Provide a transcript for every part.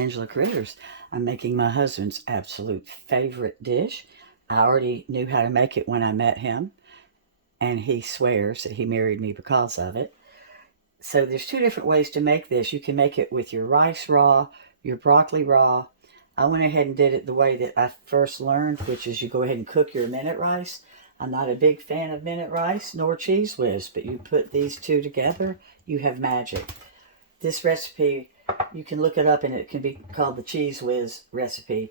Angela Critters. I'm making my husband's absolute favorite dish. I already knew how to make it when I met him, and he swears that he married me because of it. So there's two different ways to make this. You can make it with your rice raw, your broccoli raw. I went ahead and did it the way that I first learned, which is you go ahead and cook your minute rice. I'm not a big fan of minute rice nor Cheez Whiz, but you put these two together, you have magic. This recipe, you can look it up and it can be called the Cheez Whiz recipe.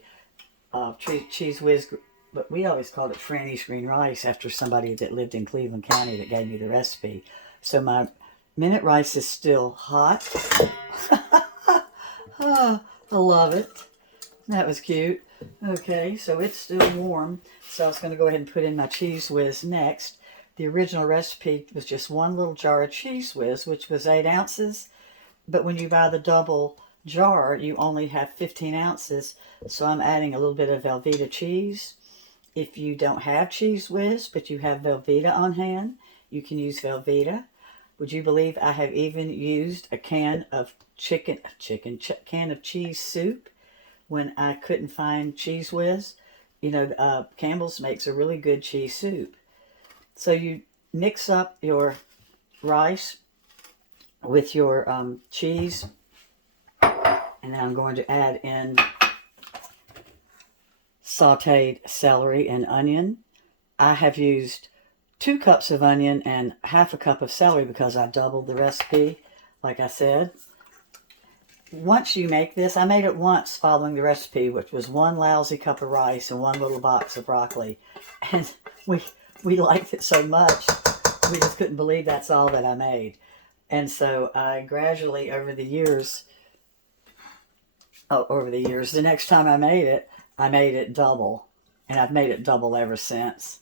Cheez Whiz, but we always called it Franny's green rice after somebody that lived in Cleveland County that gave me the recipe. So my minute rice is still hot. Oh, I love it. That was cute. Okay, so it's still warm. So I was going to go ahead and put in my Cheez Whiz next. The original recipe was just one little jar of Cheez Whiz, which was 8 ounces. But when you buy the double jar, you only have 15 ounces. So I'm adding a little bit of Velveeta cheese. If you don't have Cheez Whiz, but you have Velveeta on hand, you can use Velveeta. Would you believe I have even used a can of can of cheese soup when I couldn't find Cheez Whiz? You know, Campbell's makes a really good cheese soup. So you mix up your rice with your cheese, and then I'm going to add in sauteed celery and onion. I have used 2 cups of onion and half a cup of celery because I doubled the recipe, like I said. Once you make this, I made it once following the recipe, which was 1 lousy cup of rice and 1 little box of broccoli. And we liked it so much, we just couldn't believe that's all that I made. And so I gradually, over the years, the next time I made it double. And I've made it double ever since.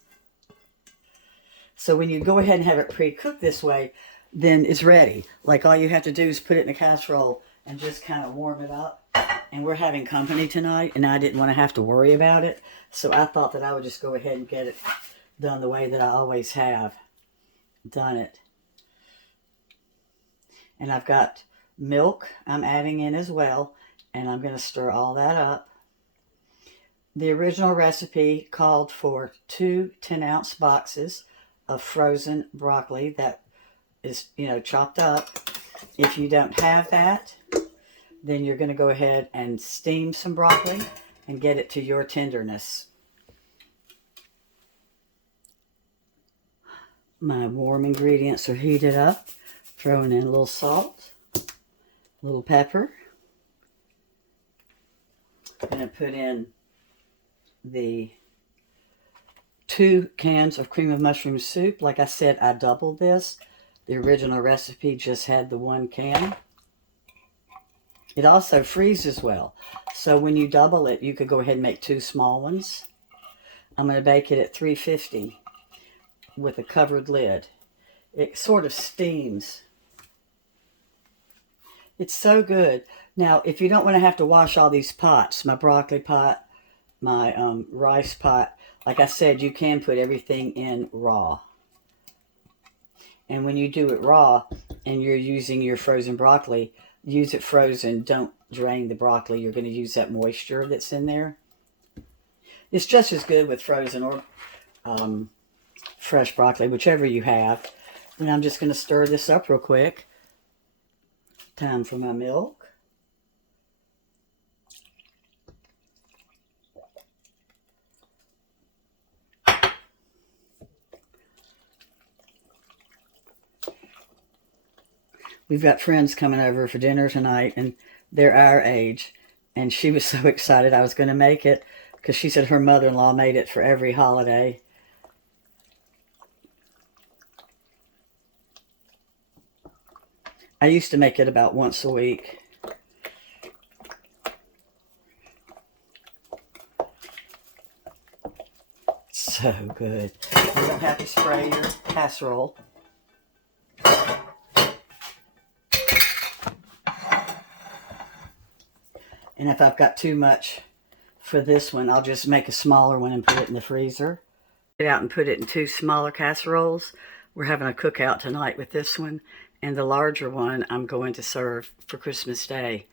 So when you go ahead and have it pre-cooked this way, then it's ready. Like all you have to do is put it in a casserole and just kind of warm it up. And we're having company tonight, and I didn't want to have to worry about it. So I thought that I would just go ahead and get it done the way that I always have done it. And I've got milk I'm adding in as well, and I'm going to stir all that up. The original recipe called for 2 10-ounce boxes of frozen broccoli that is, chopped up. If you don't have that, then you're going to go ahead and steam some broccoli and get it to your tenderness. My warm ingredients are heated up. Throwing in a little salt, a little pepper. I'm going to put in the 2 cans of cream of mushroom soup. Like I said, I doubled this. The original recipe just had the 1 can. It also freezes well. So when you double it, you could go ahead and make 2 small ones. I'm going to bake it at 350 with a covered lid. It sort of steams. It's so good. Now, if you don't want to have to wash all these pots, my broccoli pot, my rice pot, like I said, you can put everything in raw. And when you do it raw and you're using your frozen broccoli, use it frozen. Don't drain the broccoli. You're going to use that moisture that's in there. It's just as good with frozen or fresh broccoli, whichever you have. And I'm just going to stir this up real quick. Time for my milk. We've got friends coming over for dinner tonight, and they're our age. And she was so excited I was going to make it because she said her mother-in-law made it for every holiday. I used to make it about once a week. So good. You don't have to spray your casserole. And if I've got too much for this one, I'll just make a smaller one and put it in the freezer. Get out and put it in 2 smaller casseroles. We're having a cookout tonight with this one. And the larger one I'm going to serve for Christmas Day.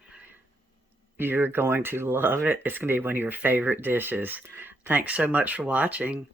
You're going to love it. It's going to be one of your favorite dishes. Thanks so much for watching.